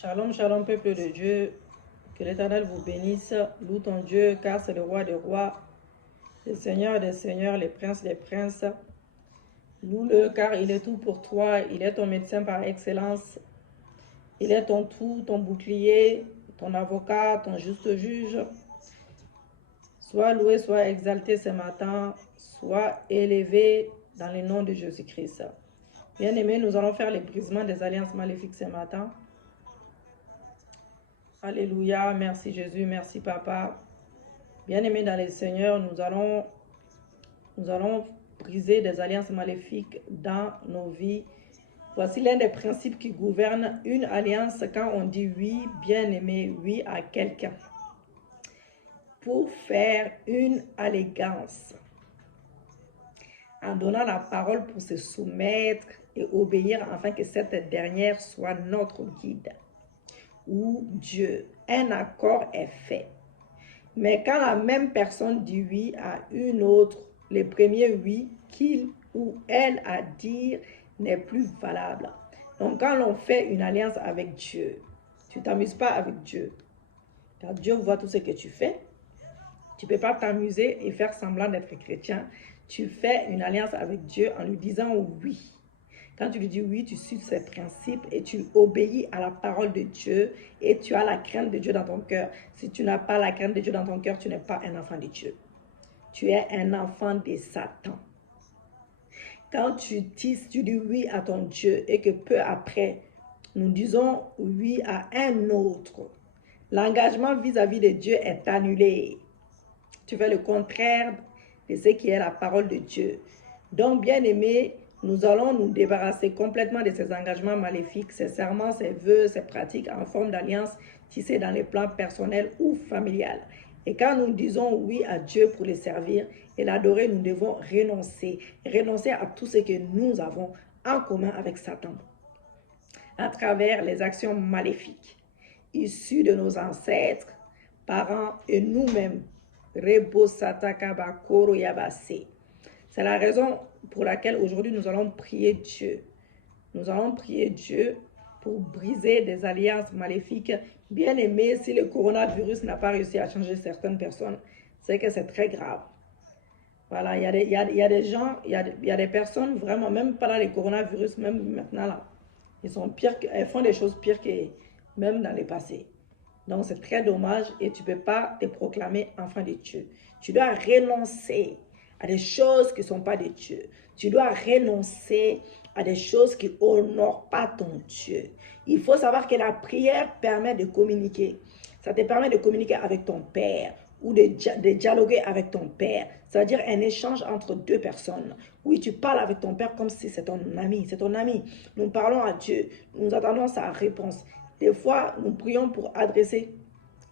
Shalom, shalom, peuple de Dieu. Que l'Éternel vous bénisse. Loue ton Dieu, car c'est le roi des rois, le Seigneur des seigneurs, les princes des princes. Loue-le, car il est tout pour toi. Il est ton médecin par excellence. Il est ton tout, ton bouclier, ton avocat, ton juste juge. Sois loué, sois exalté ce matin. Sois élevé dans le nom de Jésus-Christ. Bien-aimés, nous allons faire les brisements des alliances maléfiques ce matin. Alléluia, merci Jésus, merci Papa. Bien-aimés dans le Seigneur, nous allons briser des alliances maléfiques dans nos vies. Voici l'un des principes qui gouvernent une alliance quand on dit oui, bien-aimé, oui à quelqu'un. Pour faire une allégeance, en donnant la parole pour se soumettre et obéir afin que cette dernière soit notre guide. Ou Dieu, un accord est fait. Mais quand la même personne dit oui à une autre, le premier oui qu'il ou elle a dit n'est plus valable. Donc quand l'on fait une alliance avec Dieu, tu ne t'amuses pas avec Dieu. Car Dieu voit tout ce que tu fais. Tu ne peux pas t'amuser et faire semblant d'être chrétien. Tu fais une alliance avec Dieu en lui disant oui. Quand tu lui dis oui, tu suis ses principes et tu obéis à la parole de Dieu et tu as la crainte de Dieu dans ton cœur. Si tu n'as pas la crainte de Dieu dans ton cœur, tu n'es pas un enfant de Dieu. Tu es un enfant de Satan. Quand tu dis oui à ton Dieu et que peu après, nous disons oui à un autre, l'engagement vis-à-vis de Dieu est annulé. Tu fais le contraire de ce qui est la parole de Dieu. Donc, bien-aimé, nous allons nous débarrasser complètement de ces engagements maléfiques, ces serments, ces vœux, ces pratiques en forme d'alliance tissées dans les plans personnels ou familiales. Et quand nous disons oui à Dieu pour le servir et l'adorer, nous devons renoncer à tout ce que nous avons en commun avec Satan à travers les actions maléfiques issues de nos ancêtres, parents et nous-mêmes. C'est la raison pour laquelle aujourd'hui nous allons prier Dieu. Nous allons prier Dieu pour briser des alliances maléfiques. Bien aimé, si le coronavirus n'a pas réussi à changer certaines personnes, c'est que c'est très grave. Voilà, il y a des gens, il y a des personnes vraiment, même pendant le coronavirus, même maintenant là, elles font des choses pires que même dans le passé. Donc, c'est très dommage et tu ne peux pas te proclamer enfant de Dieu. Tu dois renoncer à des choses qui ne sont pas de Dieu. Tu dois renoncer à des choses qui n'honorent pas ton Dieu. Il faut savoir que la prière permet de communiquer. Ça te permet de communiquer avec ton Père ou de dialoguer avec ton Père. C'est-à-dire un échange entre deux personnes. Oui, tu parles avec ton Père comme si c'est ton ami. C'est ton ami. Nous parlons à Dieu. Nous attendons sa réponse. Des fois, nous prions pour adresser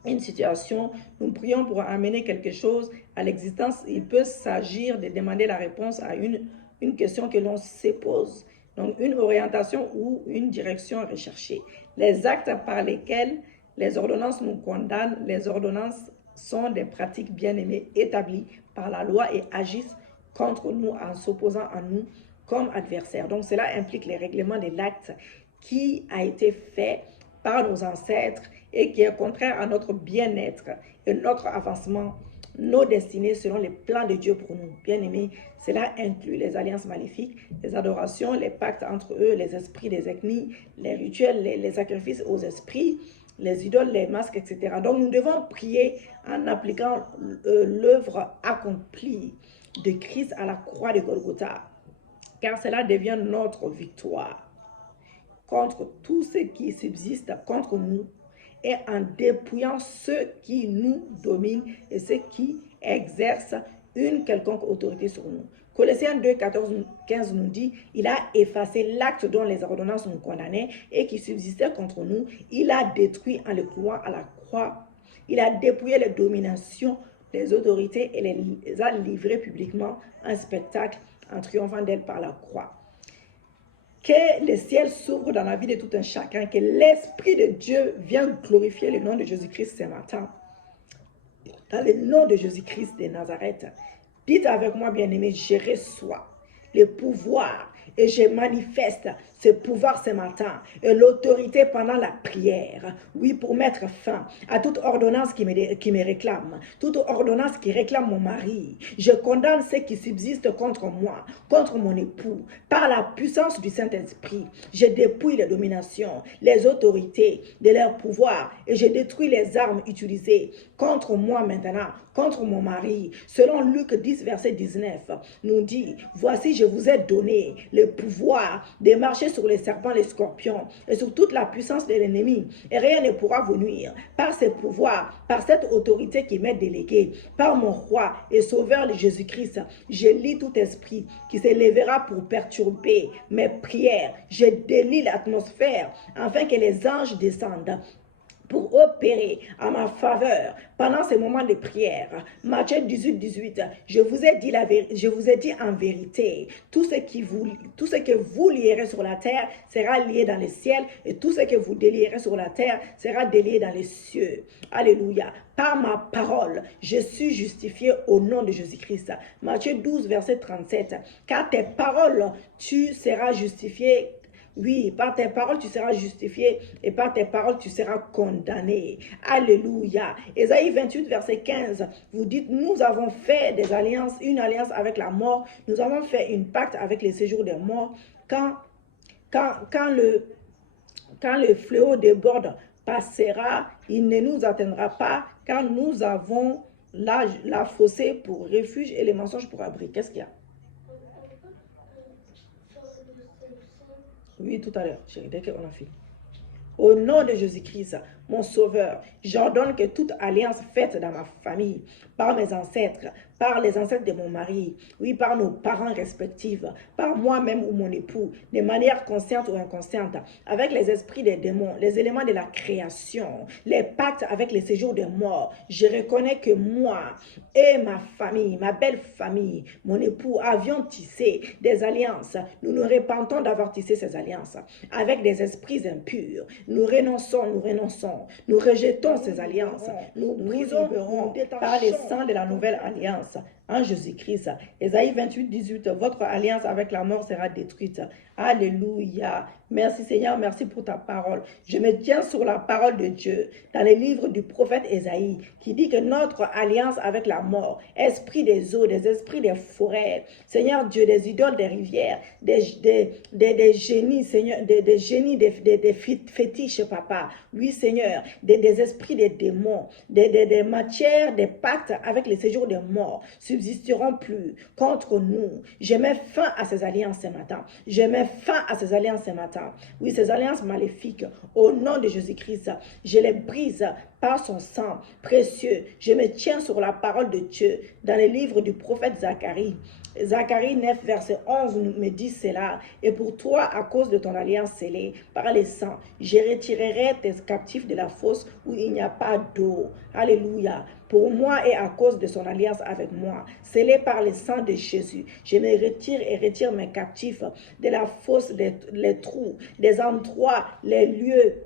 une situation, nous prions pour amener quelque chose à l'existence. Il peut s'agir de demander la réponse à une question que l'on se pose. Donc, une orientation ou une direction recherchée. Les actes par lesquels les ordonnances nous condamnent, les ordonnances sont des pratiques bien-aimées établies par la loi et agissent contre nous en s'opposant à nous comme adversaires. Donc, cela implique les règlements de l'acte qui a été fait par nos ancêtres et qui est contraire à notre bien-être et notre avancement, nos destinées selon les plans de Dieu pour nous. Bien-aimés, cela inclut les alliances maléfiques, les adorations, les pactes entre eux, les esprits des ethnies, les rituels, les sacrifices aux esprits, les idoles, les masques, etc. Donc nous devons prier en appliquant l'œuvre accomplie de Christ à la croix de Golgotha, car cela devient notre victoire contre tout ce qui subsiste contre nous et en dépouillant ceux qui nous dominent et ceux qui exercent une quelconque autorité sur nous. Colossiens 2, 14, 15 nous dit, il a effacé l'acte dont les ordonnances nous condamnaient et qui subsistait contre nous. Il a détruit en le clouant à la croix. Il a dépouillé les dominations des autorités et les a livrées publiquement en spectacle en triomphant d'elles par la croix. Que le ciel s'ouvre dans la vie de tout un chacun, que l'Esprit de Dieu vienne glorifier le nom de Jésus-Christ ce matin. Dans le nom de Jésus-Christ de Nazareth, dites avec moi, bien-aimé, je reçois le pouvoir et je manifeste ce pouvoir ce matin et l'autorité pendant la prière. Oui, pour mettre fin à toute ordonnance qui me réclame, toute ordonnance qui réclame mon mari. Je condamne ceux qui subsistent contre moi, contre mon époux, par la puissance du Saint-Esprit. Je dépouille les dominations, les autorités de leur pouvoir et je détruis les armes utilisées contre moi maintenant, contre mon mari. Selon Luc 10, verset 19, nous dit, voici, je vous ai donné le pouvoir de marcher sur les serpents, les scorpions et sur toute la puissance de l'ennemi. Et rien ne pourra vous nuire. Par ce pouvoir, par cette autorité qui m'est déléguée, par mon roi et sauveur Jésus-Christ, je lis tout esprit qui se lèvera pour perturber mes prières. Je délie l'atmosphère afin que les anges descendent pour opérer à ma faveur pendant ces moments de prière. Matthieu 18, 18, je vous ai dit en vérité, tout ce que vous lierez sur la terre sera lié dans les ciels et tout ce que vous délierez sur la terre sera délié dans les cieux. Alléluia. Par ma parole, je suis justifié au nom de Jésus-Christ. Matthieu 12, verset 37, car tes paroles, tu seras justifié. Oui, par tes paroles, tu seras justifié et par tes paroles, tu seras condamné. Alléluia. Ésaïe 28, verset 15, vous dites, nous avons fait une alliance avec la mort. Nous avons fait une pacte avec les séjours des morts. Quand le fléau déborde, passera, il ne nous atteindra pas, car nous avons la fossée pour refuge et les mensonges pour abri. Qu'est-ce qu'il y a? Oui, tout à l'heure, chérie, dès qu'on a fini. Au nom de Jésus-Christ, mon sauveur, j'ordonne que toute alliance faite dans ma famille, par mes ancêtres, par les ancêtres de mon mari, oui, par nos parents respectifs, par moi-même ou mon époux, de manière consciente ou inconsciente, avec les esprits des démons, les éléments de la création, les pactes avec les séjours des morts, je reconnais que moi et ma famille, ma belle famille, mon époux, avions tissé des alliances. Nous nous repentons d'avoir tissé ces alliances avec des esprits impurs. Nous renonçons, nous rejetons ces alliances, nous brisons par les sangs de la nouvelle alliance en Jésus-Christ. Ésaïe 28, 18, votre alliance avec la mort sera détruite. Alléluia. Merci Seigneur, merci pour ta parole. Je me tiens sur la parole de Dieu dans les livres du prophète Ésaïe qui dit que notre alliance avec la mort, esprit des eaux, des esprits des forêts, Seigneur Dieu, des idoles des rivières, des génies, Seigneur, des génies, des fétiches, Papa. Oui Seigneur, des esprits des démons, des matières, des pactes avec les séjours des morts subsisteront plus contre nous. Je mets fin à ces alliances ce matin. Je mets fin à ces alliances ce matin. Oui, ces alliances maléfiques, au nom de Jésus-Christ, je les brise par son sang précieux. Je me tiens sur la parole de Dieu dans les livres du prophète Zacharie. Zacharie 9, verset 11 me dit cela. Et pour toi, à cause de ton alliance scellée par les sangs, je retirerai tes captifs de la fosse où il n'y a pas d'eau. Alléluia. Pour moi et à cause de son alliance avec moi, scellée par le sang de Jésus, je me retire et retire mes captifs de la fosse, les trous, des endroits, les lieux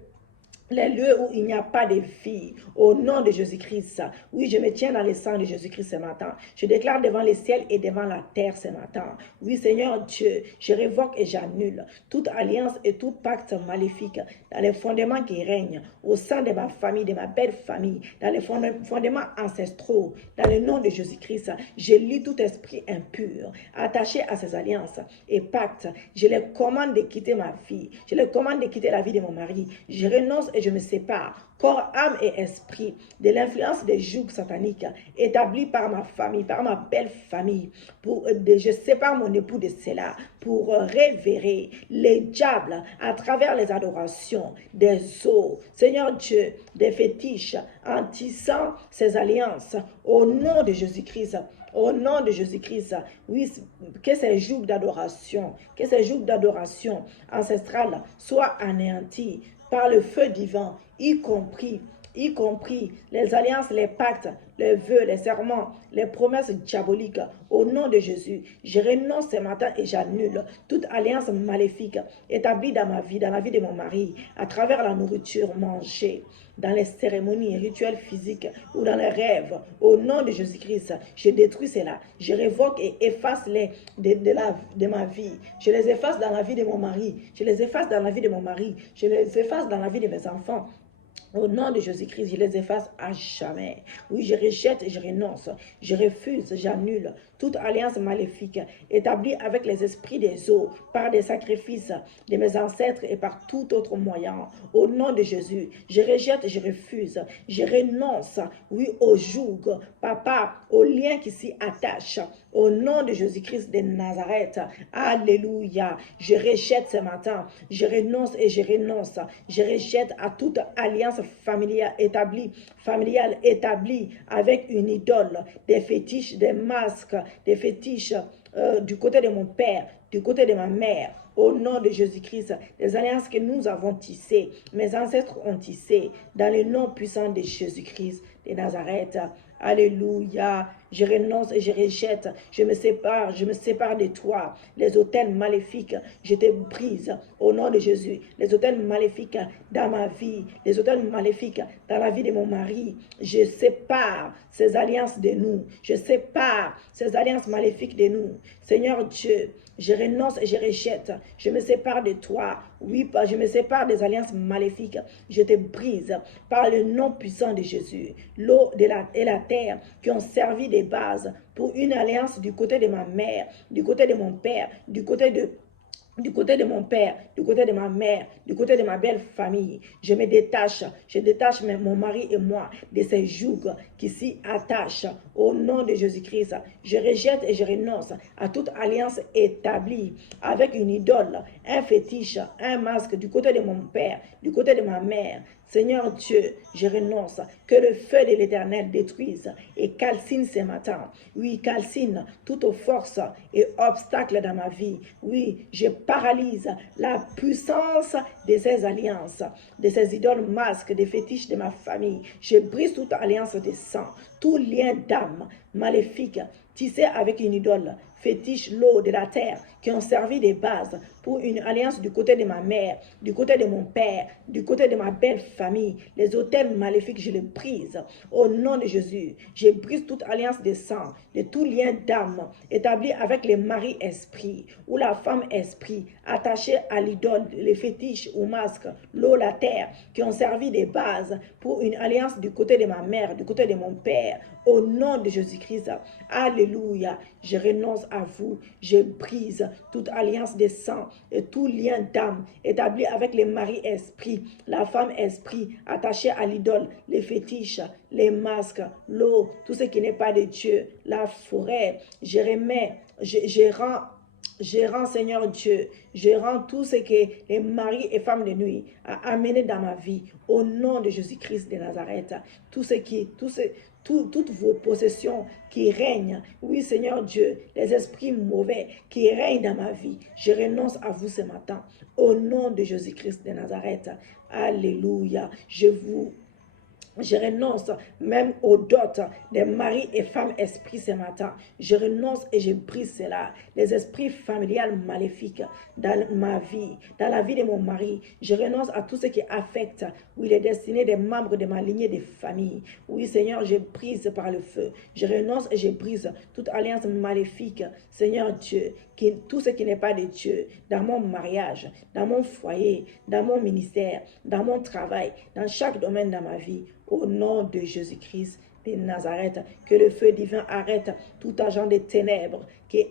où il n'y a pas de vie, au nom de Jésus-Christ. Oui, je me tiens dans le sang de Jésus-Christ ce matin. Je déclare devant les ciels et devant la terre ce matin. Oui, Seigneur Dieu, je révoque et j'annule toute alliance et tout pacte maléfique dans les fondements qui règnent au sein de ma famille, de ma belle famille, dans les fondements ancestraux, dans le nom de Jésus-Christ. Je lis tout esprit impur, attaché à ces alliances et pactes. Je les commande de quitter ma vie. Je les commande de quitter la vie de mon mari. Je renonce et je me sépare, corps, âme et esprit, de l'influence des jougs sataniques établis par ma famille, par ma belle famille. Je sépare mon époux de cela pour révérer les diables à travers les adorations des eaux. Seigneur Dieu, des fétiches, en tissant ces alliances au nom de Jésus-Christ. Au nom de Jésus-Christ, oui, que ces jours d'adoration, ancestrales soient anéantis par le feu divin, y compris y compris les alliances, les pactes, les vœux, les serments, les promesses diaboliques. Au nom de Jésus, je renonce ce matin et j'annule toute alliance maléfique établie dans ma vie, dans la vie de mon mari, à travers la nourriture mangée, dans les cérémonies, rituels physiques ou dans les rêves. Au nom de Jésus-Christ, je détruis cela. Je révoque et efface les de ma vie. Je les efface dans la vie de mon mari. Je les efface dans la vie de mon mari. Je les efface dans la vie de mes enfants. Au nom de Jésus-Christ, je les efface à jamais. Oui, je rejette et je renonce. Je refuse, j'annule toute alliance maléfique établie avec les esprits des eaux par des sacrifices de mes ancêtres et par tout autre moyen. Au nom de Jésus, je rejette et je refuse. Je renonce, oui, au joug, papa, aux liens qui s'y attachent. Au nom de Jésus-Christ de Nazareth, alléluia. Je rejette ce matin. Je renonce et je renonce. Je rejette à toute alliance familiale établie avec une idole, des fétiches, des masques, des fétiches du côté de mon père, du côté de ma mère. Au nom de Jésus-Christ, les alliances que nous avons tissées, mes ancêtres ont tissées, dans le nom puissant de Jésus-Christ de Nazareth. Alléluia. Je renonce et je rejette. Je me sépare de toi. Les autels maléfiques, je te brise au nom de Jésus. Les autels maléfiques dans ma vie, les autels maléfiques dans la vie de mon mari. Je sépare ces alliances de nous. Je sépare ces alliances maléfiques de nous. Seigneur Dieu, je renonce et je rejette. Je me sépare de toi. Oui, je me sépare des alliances maléfiques. Je te brise par le nom puissant de Jésus. L'eau et la terre qui ont servi de base pour une alliance du côté de ma mère, du côté de mon père, du côté de mon père, du côté de ma mère, du côté de ma belle famille. Je détache mon mari et moi de ces jougs qui s'y attachent au nom de Jésus-Christ. Je rejette et je renonce à toute alliance établie avec une idole, un fétiche, un masque du côté de mon père, du côté de ma mère. Seigneur Dieu, je renonce. Que le feu de l'Éternel détruise et calcine ce matin. Oui, calcine toute force et obstacle dans ma vie. Oui, je paralyse la puissance de ces alliances, de ces idoles masques, des fétiches de ma famille. Je brise toute alliance de sang, tout lien d'âme maléfique tissé avec une idole, fétiche, l'eau de la terre, qui ont servi de base pour une alliance du côté de ma mère, du côté de mon père, du côté de ma belle famille. Les autels maléfiques, je les brise. Au nom de Jésus, je brise toute alliance de sang, de tout lien d'âme établi avec les maris esprits ou la femme esprit, attachée à l'idole, les fétiches ou masques, l'eau, la terre, qui ont servi de base pour une alliance du côté de ma mère, du côté de mon père. Au nom de Jésus-Christ, alléluia, je renonce à vous, je brise toute alliance de sang et tout lien d'âme établi avec les maris esprits, la femme esprit, attachée à l'idole, les fétiches, les masques, l'eau, tout ce qui n'est pas de Dieu, la forêt. Je rends, Seigneur Dieu, je rends tout ce que les maris et femmes de nuit a amené dans ma vie au nom de Jésus-Christ de Nazareth. Toutes vos possessions qui règnent, oui Seigneur Dieu, les esprits mauvais qui règnent dans ma vie, je renonce à vous ce matin au nom de Jésus-Christ de Nazareth. Alléluia, je renonce même aux dots des maris et femmes esprits ce matin. Je renonce et je brise cela. Les esprits familiales maléfiques dans ma vie, dans la vie de mon mari. Je renonce à tout ce qui affecte, oui, les destinées des membres de ma lignée de famille. Oui, Seigneur, je brise par le feu. Je renonce et je brise toute alliance maléfique, Seigneur Dieu, tout ce qui n'est pas de Dieu, dans mon mariage, dans mon foyer, dans mon ministère, dans mon travail, dans chaque domaine de ma vie. Au nom de Jésus-Christ de Nazareth, que le feu divin arrête tout agent des ténèbres qui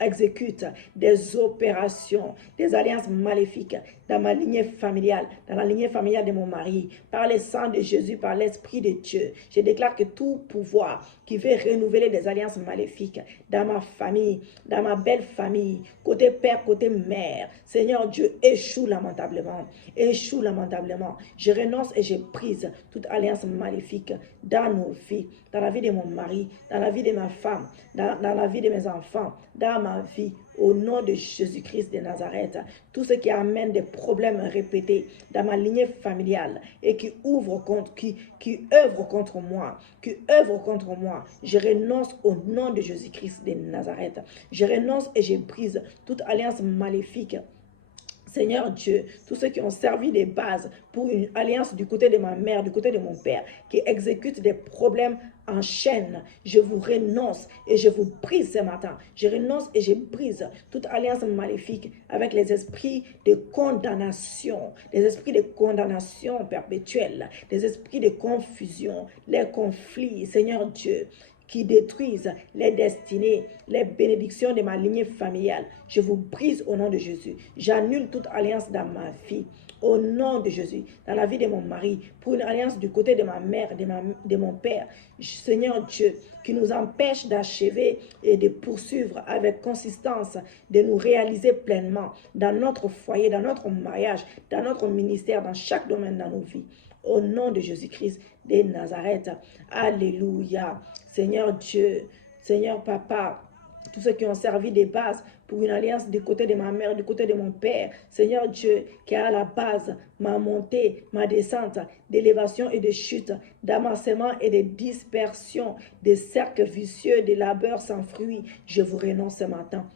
exécute des opérations, des alliances maléfiques dans ma lignée familiale, dans la lignée familiale de mon mari, par le sang de Jésus, par l'Esprit de Dieu. Je déclare que tout pouvoir qui veut renouveler des alliances maléfiques dans ma famille, dans ma belle famille, côté père, côté mère, Seigneur Dieu, échoue lamentablement, échoue lamentablement. Je renonce et je brise toute alliance maléfique dans nos vies, dans la vie de mon mari, dans la vie de ma femme, dans la vie de de mes enfants, dans ma vie, au nom de Jésus-Christ de Nazareth. Tout ce qui amène des problèmes répétés dans ma lignée familiale et qui œuvre contre moi, je renonce au nom de Jésus-Christ de Nazareth. Je renonce et je brise toute alliance maléfique. Seigneur Dieu, tous ceux qui ont servi des bases pour une alliance du côté de ma mère, du côté de mon père, qui exécutent des problèmes en chaîne, je vous renonce et je vous brise ce matin. Je renonce et je brise toute alliance maléfique avec les esprits de condamnation, les esprits de condamnation perpétuelle, les esprits de confusion, les conflits, Seigneur Dieu, qui détruisent les destinées, les bénédictions de ma lignée familiale. Je vous brise au nom de Jésus. J'annule toute alliance dans ma vie. Au nom de Jésus, dans la vie de mon mari, pour une alliance du côté de ma mère, de mon père, Seigneur Dieu, qui nous empêche d'achever et de poursuivre avec consistance, de nous réaliser pleinement dans notre foyer, dans notre mariage, dans notre ministère, dans chaque domaine dans nos vies. Au nom de Jésus-Christ de Nazareth. Alléluia. Seigneur Dieu, Seigneur Papa, tous ceux qui ont servi des bases pour une alliance du côté de ma mère, du côté de mon père. Seigneur Dieu, qui est à la base, ma montée, ma descente, d'élévation et de chute, d'amassement et de dispersion, des cercles vicieux, des labeurs sans fruit. Je vous renonce ce matin.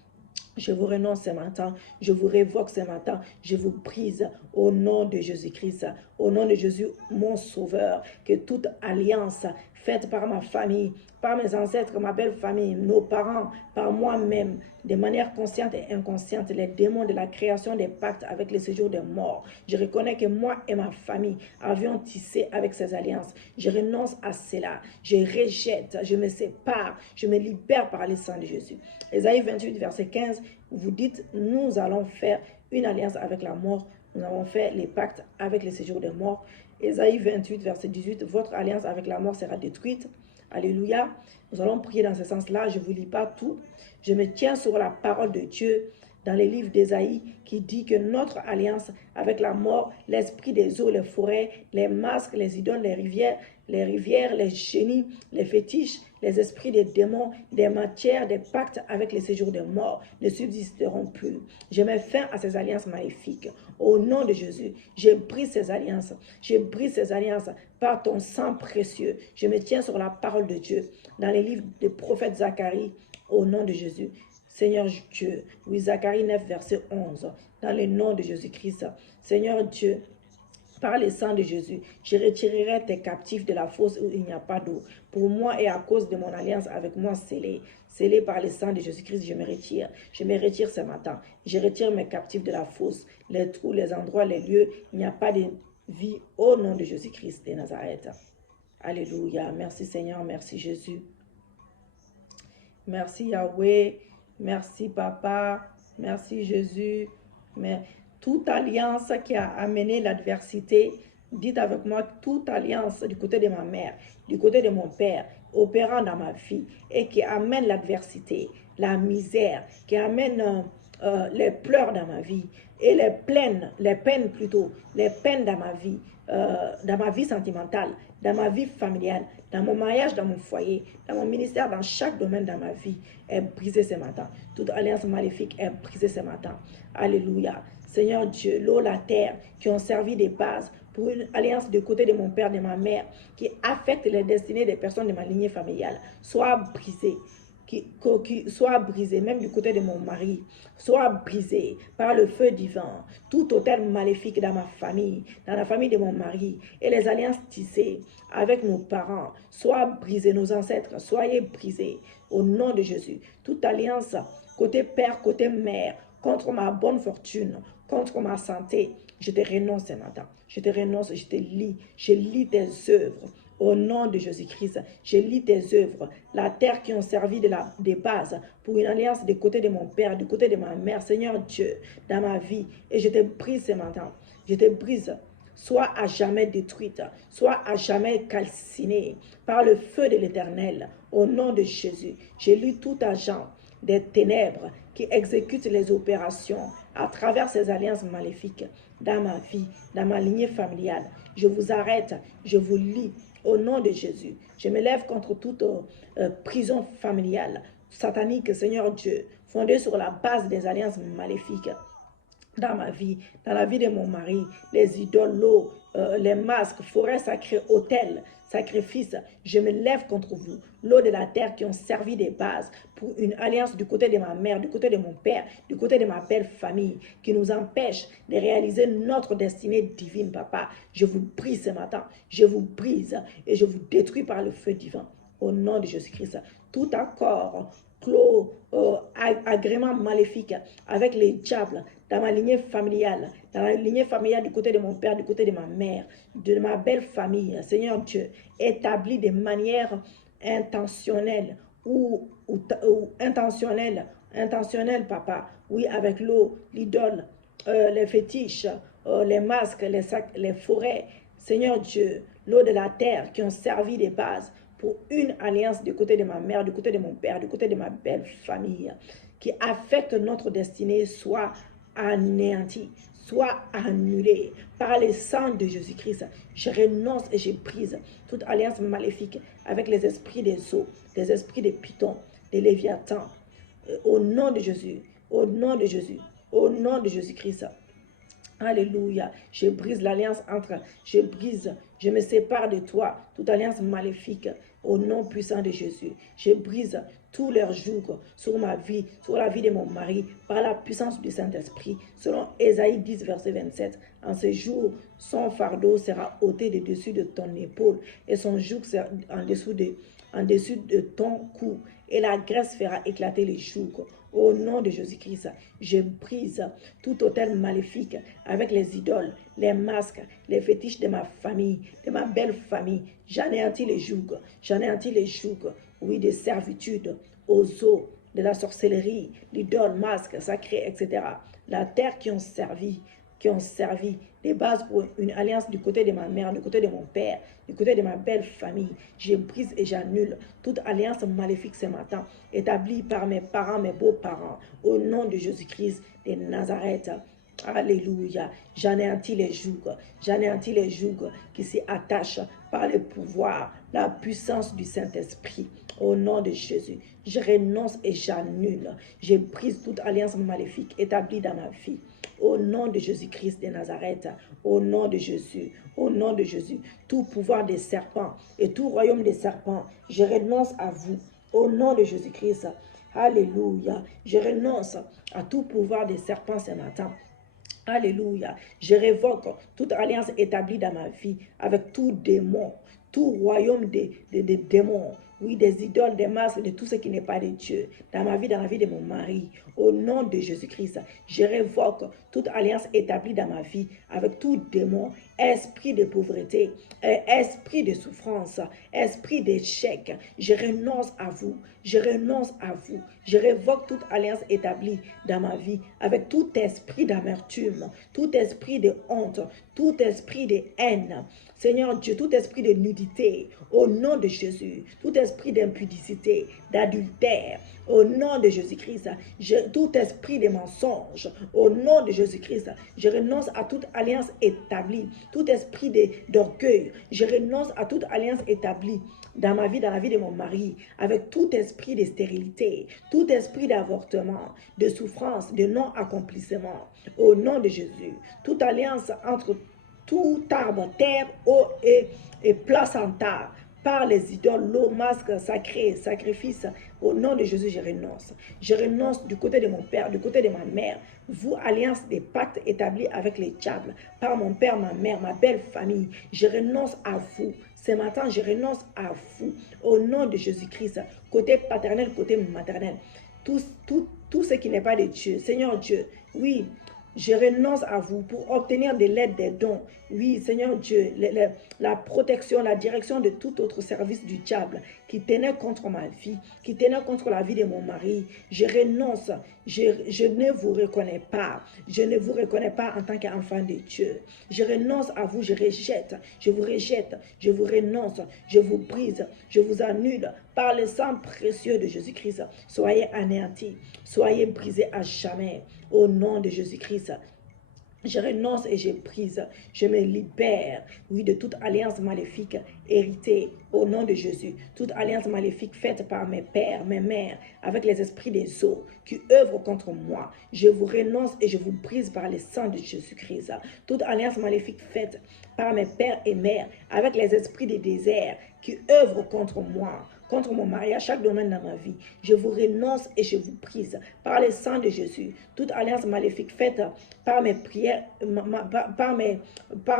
Je vous renonce ce matin, je vous révoque ce matin, je vous brise au nom de Jésus-Christ, au nom de Jésus, mon Sauveur, que toute alliance faite par ma famille, par mes ancêtres, ma belle famille, nos parents, par moi-même, de manière consciente et inconsciente, les démons de la création des pactes avec le séjour des morts. Je reconnais que moi et ma famille avions tissé avec ces alliances. Je renonce à cela. Je rejette, je me sépare, je me libère par le sang de Jésus. Ésaïe 28, verset 15, vous dites, nous allons faire une alliance avec la mort. Nous avons fait les pactes avec le séjour des morts. Ésaïe 28, verset 18, votre alliance avec la mort sera détruite. Alléluia. Nous allons prier dans ce sens-là. Je ne vous lis pas tout. Je me tiens sur la parole de Dieu dans les livres d'Ésaïe qui dit que notre alliance avec la mort, l'esprit des eaux, les forêts, les masques, les idoles, les rivières, les génies, les fétiches, les esprits des démons, des matières, des pactes avec les séjours des morts ne subsisteront plus. Je mets fin à ces alliances maléfiques. Au nom de Jésus, je brise ces alliances. Je brise ces alliances par ton sang précieux. Je me tiens sur la parole de Dieu dans les livres des prophètes Zacharie. Au nom de Jésus. Seigneur Dieu, oui, Zacharie 9, verset 11, dans le nom de Jésus-Christ. Seigneur Dieu, par le sang de Jésus, je retirerai tes captifs de la fosse où il n'y a pas d'eau. Pour moi et à cause de mon alliance avec moi scellée par le sang de Jésus-Christ, je me retire. Je me retire ce matin. Je retire mes captifs de la fosse, les trous, les endroits, les lieux. Il n'y a pas de vie au nom de Jésus-Christ de Nazareth. Alléluia. Merci Seigneur, merci Jésus. Merci Yahweh, merci Papa, merci Jésus. Mais toute alliance qui a amené l'adversité, dites avec moi, toute alliance du côté de ma mère, du côté de mon père, opérant dans ma vie et qui amène l'adversité, la misère, qui amène les pleurs dans ma vie et les peines dans ma vie sentimentale, dans ma vie familiale, dans mon mariage, dans mon foyer, dans mon ministère, dans chaque domaine de ma vie, est brisée ce matin. Toute alliance maléfique est brisée ce matin. Alléluia. Seigneur Dieu, l'eau, la terre, qui ont servi de base pour une alliance du côté de mon père, de ma mère, qui affecte les destinées des personnes de ma lignée familiale, soit brisée. Qui soit brisé, même du côté de mon mari, soit brisé par le feu divin. Tout hôtel maléfique dans ma famille, dans la famille de mon mari, et les alliances tissées avec nos parents, soit brisé, nos ancêtres, soyez brisés au nom de Jésus. Toute alliance, côté père, côté mère, contre ma bonne fortune, contre ma santé, je te renonce ce matin. Je te renonce, je lis tes œuvres. Au nom de Jésus-Christ, je lis tes œuvres, la terre qui ont servi de base pour une alliance du côté de mon père, du côté de ma mère, Seigneur Dieu, dans ma vie. Et je te brise ce matin. Je te brise, soit à jamais détruite, soit à jamais calcinée par le feu de l'Éternel. Au nom de Jésus, je lis tout agent des ténèbres qui exécute les opérations à travers ces alliances maléfiques dans ma vie, dans ma lignée familiale. Je vous arrête, je vous lis. Au nom de Jésus, je me lève contre toute prison familiale, sataniques, Seigneur Dieu, fondées sur la base des alliances maléfiques dans ma vie, dans la vie de mon mari, les idoles, l'eau, les masques, forêts sacrées, hôtels, sacrifices, je me lève contre vous. L'eau de la terre qui ont servi de base pour une alliance du côté de ma mère, du côté de mon père, du côté de ma belle famille, qui nous empêche de réaliser notre destinée divine, papa. Je vous brise ce matin, je vous brise et je vous détruis par le feu divin. Au nom de Jésus-Christ, tout accord, clos, agrément maléfique avec les diables dans ma lignée familiale, dans la lignée familiale du côté de mon père, du côté de ma mère, de ma belle famille, Seigneur Dieu, établi de manière intentionnelle ou intentionnelle, papa, oui, avec l'eau, l'idole, les fétiches, les masques, les forêts, Seigneur Dieu, l'eau de la terre qui ont servi de base pour une alliance du côté de ma mère, du côté de mon père, du côté de ma belle famille, qui affecte notre destinée, soit anéantie, soit annulée par le sang de Jésus-Christ. Je renonce et je brise toute alliance maléfique avec les esprits des eaux, des esprits des pythons, des léviathans, au nom de Jésus, au nom de Jésus, au nom de Jésus-Christ. Alléluia. Je brise l'alliance je me sépare de toi, toute alliance maléfique, au nom puissant de Jésus. Je brise tous leurs jougs sur ma vie, sur la vie de mon mari, par la puissance du Saint-Esprit. Selon Ésaïe 10, verset 27, en ce jour, son fardeau sera ôté de dessus de ton épaule et son joug sera en dessus de ton cou, et la graisse fera éclater les jougs. Au nom de Jésus-Christ, je brise tout autel maléfique avec les idoles, les masques, les fétiches de ma famille, de ma belle famille. J'anéantis les jougs, oui, des servitudes, aux eaux, de la sorcellerie, l'idole, masque, sacré, etc. La terre qui ont servi des bases pour une alliance du côté de ma mère, du côté de mon père, du côté de ma belle famille. Je brise et j'annule toute alliance maléfique ce matin, établie par mes parents, mes beaux-parents, au nom de Jésus-Christ de Nazareth. Alléluia. J'anéantis les jougs qui s'y attachent par le pouvoir, la puissance du Saint-Esprit. Au nom de Jésus, je renonce et j'annule. Je brise toute alliance maléfique établie dans ma vie. Au nom de Jésus-Christ de Nazareth, au nom de Jésus, tout pouvoir des serpents et tout royaume des serpents, je renonce à vous. Au nom de Jésus-Christ, alléluia, je renonce à tout pouvoir des serpents ce matin. Alléluia, je révoque toute alliance établie dans ma vie avec tout démon, tout royaume des démons, oui, des idoles, des masques, de tout ce qui n'est pas de Dieu, dans ma vie, dans la vie de mon mari. Au nom de Jésus-Christ, je révoque toute alliance établie dans ma vie avec tout démon, esprit de pauvreté, esprit de souffrance, esprit d'échec. Je renonce à vous, je révoque toute alliance établie dans ma vie avec tout esprit d'amertume, tout esprit de honte, tout esprit de haine. Seigneur Dieu, tout esprit de nudité, au nom de Jésus, tout esprit d'impudicité, d'adultère, au nom de Jésus-Christ, tout esprit de mensonge, au nom de Jésus-Christ, je renonce à toute alliance établie, tout esprit d'orgueil, je renonce à toute alliance établie dans ma vie, dans la vie de mon mari, avec tout esprit de stérilité, tout esprit d'avortement, de souffrance, de non-accomplissement, au nom de Jésus, toute alliance entre tout arbre, terre, eau et placenta, par les idoles, l'eau, masque, sacré, sacrifice, au nom de Jésus, je renonce. Je renonce du côté de mon père, du côté de ma mère, vous, alliance des pactes établis avec les diables, par mon père, ma mère, ma belle famille, je renonce à vous. Ce matin, je renonce à vous, au nom de Jésus-Christ, côté paternel, côté maternel, tout ce qui n'est pas de Dieu. Seigneur Dieu, oui, je renonce à vous pour obtenir de l'aide, des dons. Oui, Seigneur Dieu, la protection, la direction de tout autre service du diable qui tenait contre ma vie, qui tenait contre la vie de mon mari. Je renonce, je ne vous reconnais pas. Je ne vous reconnais pas en tant qu'enfant de Dieu. Je renonce à vous, je vous rejette, je vous renonce, je vous brise, je vous annule par le sang précieux de Jésus-Christ. Soyez anéantis, soyez brisés à jamais. Au nom de Jésus-Christ, Je renonce et je brise. Je me libère, oui, de toute alliance maléfique héritée au nom de Jésus. Toute alliance maléfique faite par mes pères, mes mères, avec les esprits des eaux qui œuvrent contre moi. Je vous renonce et je vous brise par le sang de Jésus-Christ. Toute alliance maléfique faite par mes pères et mères, avec les esprits des déserts qui œuvrent contre moi, contre mon mari, à chaque domaine dans ma vie. Je vous renonce et je vous prise par le sang de Jésus. Toute alliance maléfique faite par mes prières, par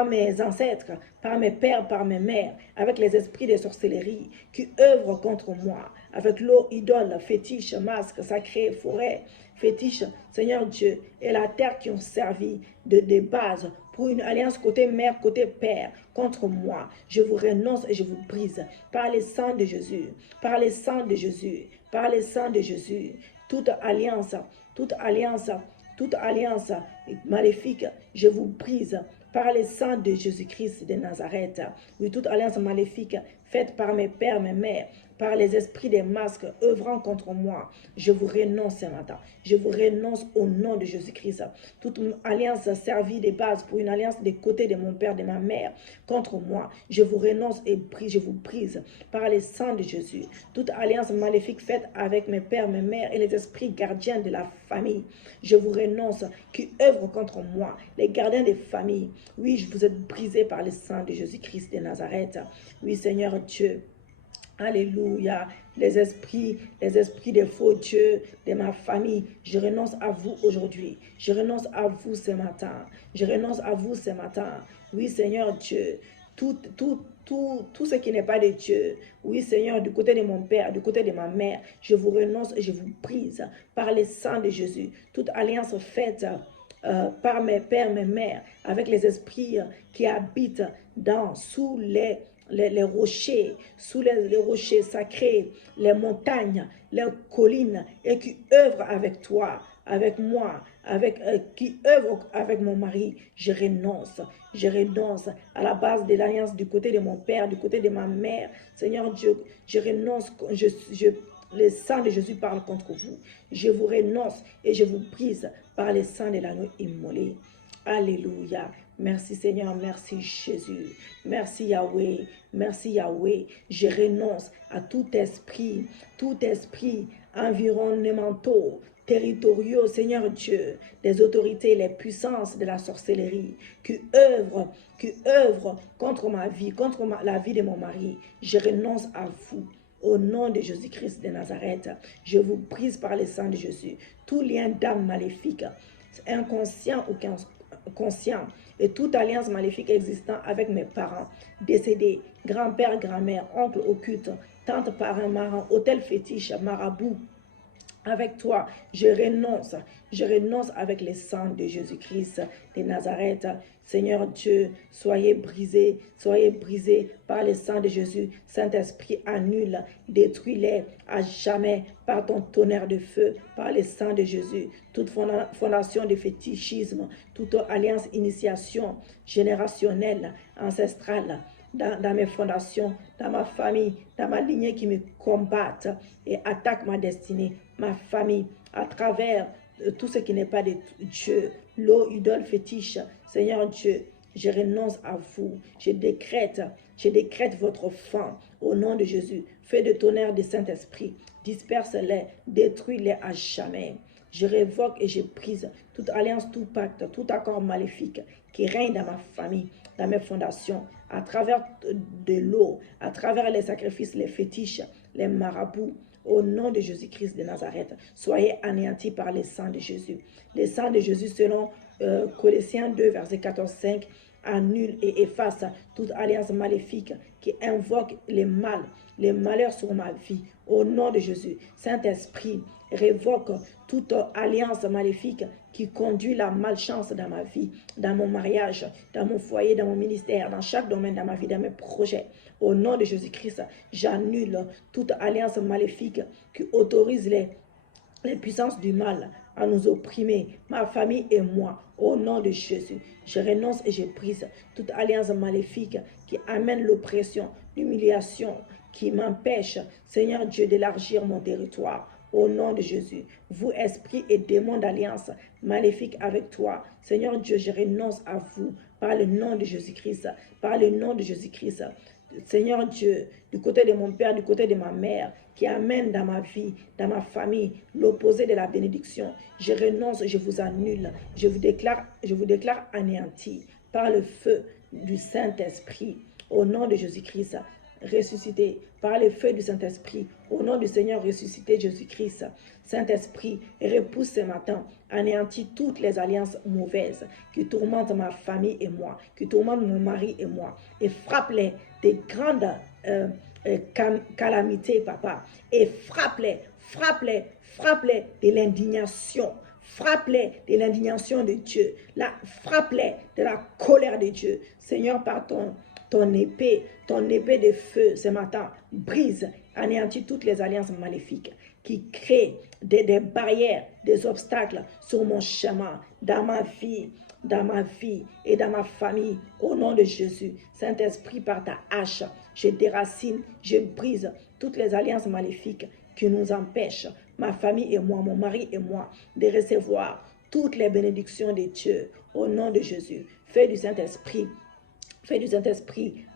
mes ancêtres, par mes pères, par mes mères, avec les esprits de sorcellerie qui œuvrent contre moi, avec l'eau, idole, fétiche, masque, sacré, forêt, fétiche, Seigneur Dieu, et la terre qui ont servi de base pour une alliance côté mère, côté père, contre moi. Je vous renonce et je vous brise par le sang de Jésus, par le sang de Jésus, par le sang de Jésus. Toute alliance, toute alliance, toute alliance maléfique, je vous brise par le sang de Jésus-Christ de Nazareth. Oui, toute alliance maléfique faite par mes pères, mes mères, par les esprits des masques œuvrant contre moi, je vous renonce ce matin. Je vous renonce au nom de Jésus-Christ. Toute alliance servie de base pour une alliance des côtés de mon père, de ma mère, contre moi, je vous renonce et je vous brise par le sang de Jésus. Toute alliance maléfique faite avec mes pères, mes mères et les esprits gardiens de la famille, je vous renonce, qui œuvrent contre moi, les gardiens des familles. Oui, je vous êtes brisés par le sang de Jésus-Christ de Nazareth. Oui, Seigneur Dieu. Alléluia. Les esprits des faux dieux de ma famille, je renonce à vous aujourd'hui. Je renonce à vous ce matin. Je renonce à vous ce matin. Oui, Seigneur Dieu, tout ce qui n'est pas de Dieu. Oui, Seigneur, du côté de mon père, du côté de ma mère, je vous renonce et je vous prise par le sang de Jésus. Toute alliance faite par mes pères, mes mères, avec les esprits qui habitent sous les rochers, sous les rochers sacrés, les montagnes, les collines, et qui œuvrent avec toi, avec moi, qui œuvrent avec mon mari. Je renonce à la base de l'alliance du côté de mon père, du côté de ma mère. Seigneur Dieu, je renonce, le sang de Jésus parle contre vous. Je vous renonce et je vous prise par le sang de l'agneau immolé. Alléluia. Merci Seigneur, merci Jésus. Merci Yahweh, merci Yahweh. Je renonce à tout esprit environnementaux, territoriaux, Seigneur Dieu, des autorités, les puissances de la sorcellerie qui œuvrent contre ma vie, contre la vie de mon mari. Je renonce à vous. Au nom de Jésus-Christ de Nazareth, je vous brise par le sang de Jésus. Tout lien d'âme maléfique, inconscient ou conscient, et toute alliance maléfique existant avec mes parents, décédés, grand-père, grand-mère, oncle occulte, tante, parrain, marin, hôtel fétiche, marabout, avec toi, je renonce avec le sang de Jésus-Christ de Nazareth. Seigneur Dieu, soyez brisés par le sang de Jésus. Saint-Esprit, annule, détruis-les à jamais par ton tonnerre de feu, par le sang de Jésus. Toute fondation de fétichisme, toute alliance, initiation générationnelle, ancestrale, dans mes fondations, dans ma famille, dans ma lignée qui me combattent et attaquent ma destinée, ma famille, à travers tout ce qui n'est pas de Dieu, l'eau, idole, fétiche. Seigneur Dieu, je renonce à vous. Je décrète votre fin au nom de Jésus. Fais de tonnerre du Saint-Esprit. Disperse-les, détruis-les à jamais. Je révoque et je brise toute alliance, tout pacte, tout accord maléfique qui règne dans ma famille, dans mes fondations, à travers de l'eau, à travers les sacrifices, les fétiches, les marabouts. Au nom de Jésus-Christ de Nazareth, soyez anéantis par le sang de Jésus. Le sang de Jésus, selon Colossiens 2, verset 14-5, annule et efface toute alliance maléfique qui invoque les malheurs sur ma vie. Au nom de Jésus, Saint-Esprit, révoque toute alliance maléfique qui conduit la malchance dans ma vie, dans mon mariage, dans mon foyer, dans mon ministère, dans chaque domaine de ma vie, dans mes projets. Au nom de Jésus-Christ, j'annule toute alliance maléfique qui autorise les puissances du mal à nous opprimer, ma famille et moi. Au nom de Jésus, je renonce et je brise toute alliance maléfique qui amène l'oppression, l'humiliation, qui m'empêche, Seigneur Dieu, d'élargir mon territoire. au nom de Jésus. Vous, esprits et démons d'alliance maléfiques avec toi, Seigneur Dieu, je renonce à vous par le nom de Jésus-Christ, par le nom de Jésus-Christ. Seigneur Dieu, du côté de mon père, du côté de ma mère, qui amène dans ma vie, dans ma famille, l'opposé de la bénédiction. Je renonce, je vous annule, je vous déclare anéanti par le feu du Saint-Esprit, au nom de Jésus-Christ, ressuscité par le feu du Saint-Esprit, au nom du Seigneur ressuscité Jésus-Christ. Saint-Esprit, repousse ce matin, anéantis toutes les alliances mauvaises qui tourmentent ma famille et moi, qui tourmentent mon mari et moi, et frappe-les des grandes calamités, papa, et frappe-les de l'indignation, frappe-les de l'indignation de Dieu, frappe-les de la colère de Dieu. Seigneur, par ton épée de feu ce matin, brise, anéantit toutes les alliances maléfiques qui créent des barrières, des obstacles sur mon chemin, dans ma vie et dans ma famille, au nom de Jésus. Saint-Esprit, par ta hache, je déracine, je brise toutes les alliances maléfiques qui nous empêchent, ma famille et moi, mon mari et moi, de recevoir toutes les bénédictions de Dieu, au nom de Jésus. Feu du Saint-Esprit,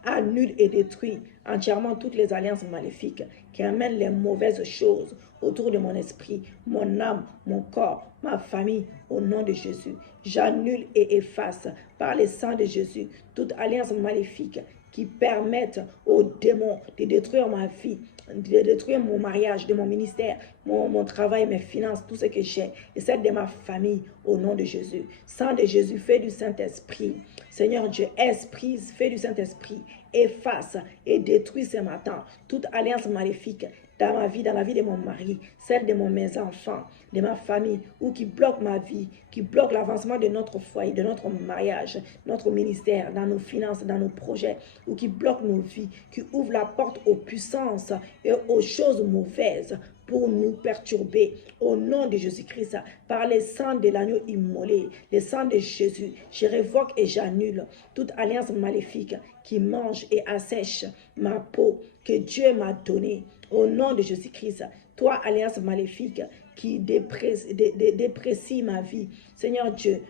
annule et détruit entièrement toutes les alliances maléfiques qui amènent les mauvaises choses autour de mon esprit, mon âme, mon corps, ma famille, au nom de Jésus. J'annule et efface par le sang de Jésus toute alliance maléfique qui permettent aux démons de détruire ma vie, de détruire mon mariage, de mon ministère, mon travail, mes finances, tout ce que j'ai, et celle de ma famille, au nom de Jésus. Sang de Jésus, feu du Saint-Esprit. Seigneur Dieu, esprit, feu du Saint-Esprit, efface et détruis ce matin toute alliance maléfique dans ma vie, dans la vie de mon mari, celle de mes enfants, de ma famille, ou qui bloque ma vie, qui bloque l'avancement de notre foyer, de notre mariage, notre ministère, dans nos finances, dans nos projets, ou qui bloque nos vies, qui ouvre la porte aux puissances et aux choses mauvaises pour nous perturber. Au nom de Jésus-Christ, par le sang de l'agneau immolé, le sang de Jésus, je révoque et j'annule toute alliance maléfique qui mange et assèche ma peau que Dieu m'a donnée. Au nom de Jésus-Christ, toi, alliance maléfique qui déprécie ma vie, Seigneur Dieu,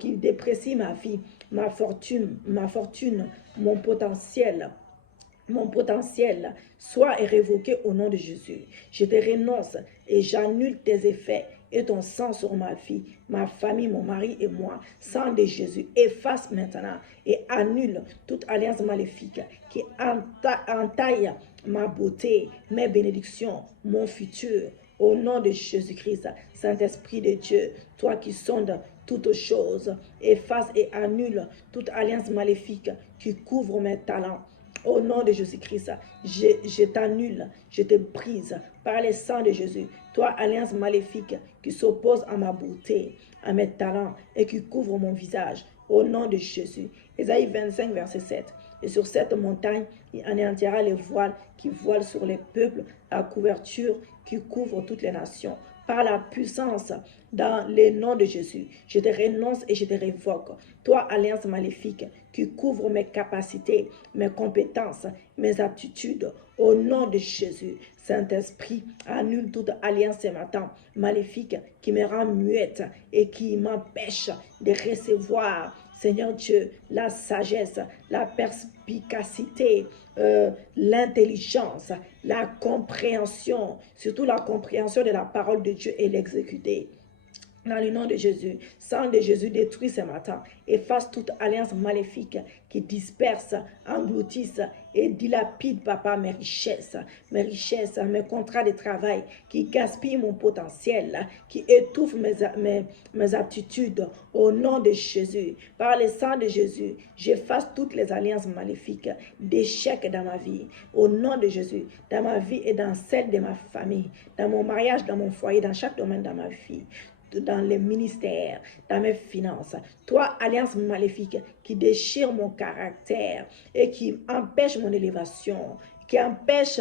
qui déprécie ma vie, ma fortune, mon potentiel, soit révoqué au nom de Jésus. Je te renonce et j'annule tes effets et ton sang sur ma vie, ma famille, mon mari et moi. Sang de Jésus, efface maintenant et annule toute alliance maléfique qui entaille ma beauté, mes bénédictions, mon futur. Au nom de Jésus-Christ, Saint-Esprit de Dieu, toi qui sondes toutes choses, efface et annule toute alliance maléfique qui couvre mes talents. Au nom de Jésus-Christ, je t'annule, je te brise par le sang de Jésus. Toi, alliance maléfique qui s'oppose à ma beauté, à mes talents et qui couvre mon visage. Au nom de Jésus. Ésaïe 25, verset 7. Et sur cette montagne, il anéantira les voiles qui voilent sur les peuples, la couverture qui couvre toutes les nations. Par la puissance, dans le nom de Jésus, je te renonce et je te révoque. Toi, alliance maléfique, qui couvre mes capacités, mes compétences, mes aptitudes, au nom de Jésus, Saint-Esprit, annule toute alliance ce matin maléfique qui me rend muette et qui m'empêche de recevoir, Seigneur Dieu, la sagesse, la perspicacité, l'intelligence, la compréhension, surtout la compréhension de la parole de Dieu et l'exécuter. Dans le nom de Jésus, sang de Jésus détruit ce matin, efface toute alliance maléfique qui disperse, engloutisse et dilapide, papa, mes richesses, mes contrats de travail, qui gaspillent mon potentiel, qui étouffent mes aptitudes. Au nom de Jésus, par le sang de Jésus, j'efface toutes les alliances maléfiques d'échec dans ma vie. Au nom de Jésus, dans ma vie et dans celle de ma famille, dans mon mariage, dans mon foyer, dans chaque domaine de ma vie, dans les ministères, dans mes finances. Toi, alliance maléfique qui déchire mon caractère et qui empêche mon élévation, qui empêche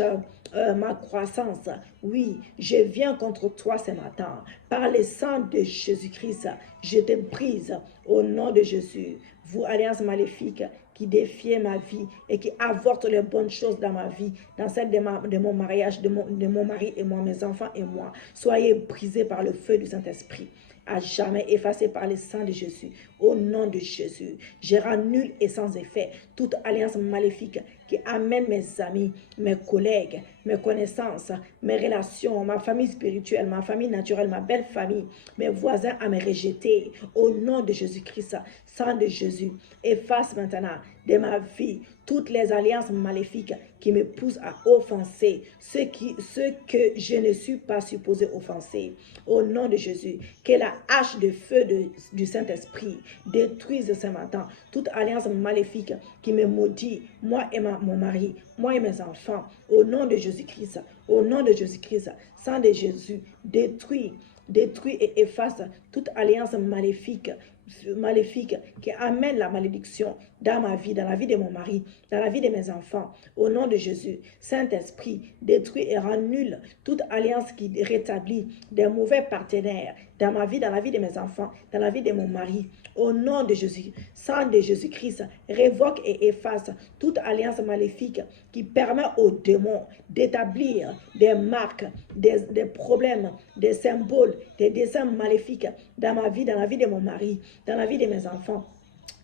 ma croissance. Oui, je viens contre toi ce matin. Par le sang de Jésus-Christ, je te brise au nom de Jésus. Vous, alliance maléfique qui défiait ma vie et qui avorte les bonnes choses dans ma vie, dans celle de mon mariage, de mon mari et moi, mes enfants et moi. Soyez brisés par le feu du Saint-Esprit, à jamais effacés par le sang de Jésus. Au nom de Jésus, je rends nul et sans effet toute alliance maléfique qui amène mes amis, mes collègues, mes connaissances, mes relations, ma famille spirituelle, ma famille naturelle, ma belle famille, mes voisins à me rejeter. Au nom de Jésus-Christ, sang de Jésus, efface maintenant de ma vie toutes les alliances maléfiques qui me poussent à offenser ceux que je ne suis pas supposé offenser. Au nom de Jésus, que la hache de feu du Saint-Esprit détruise ce matin toute alliance maléfique qui me maudit, moi et mon mari, moi et mes enfants. Au nom de Jésus-Christ, au nom de Jésus-Christ, sang de Jésus, détruis et efface toute alliance maléfique qui amène la malédiction dans ma vie, dans la vie de mon mari, dans la vie de mes enfants. Au nom de Jésus, Saint-Esprit, détruis et rend nulle toute alliance qui rétablit des mauvais partenaires dans ma vie, dans la vie de mes enfants, dans la vie de mon mari. Au nom de Jésus, sang de Jésus-Christ, révoque et efface toute alliance maléfique qui permet aux démons d'établir des marques, des problèmes, des symboles, des dessins maléfiques dans ma vie, dans la vie de mon mari, dans la vie de mes enfants.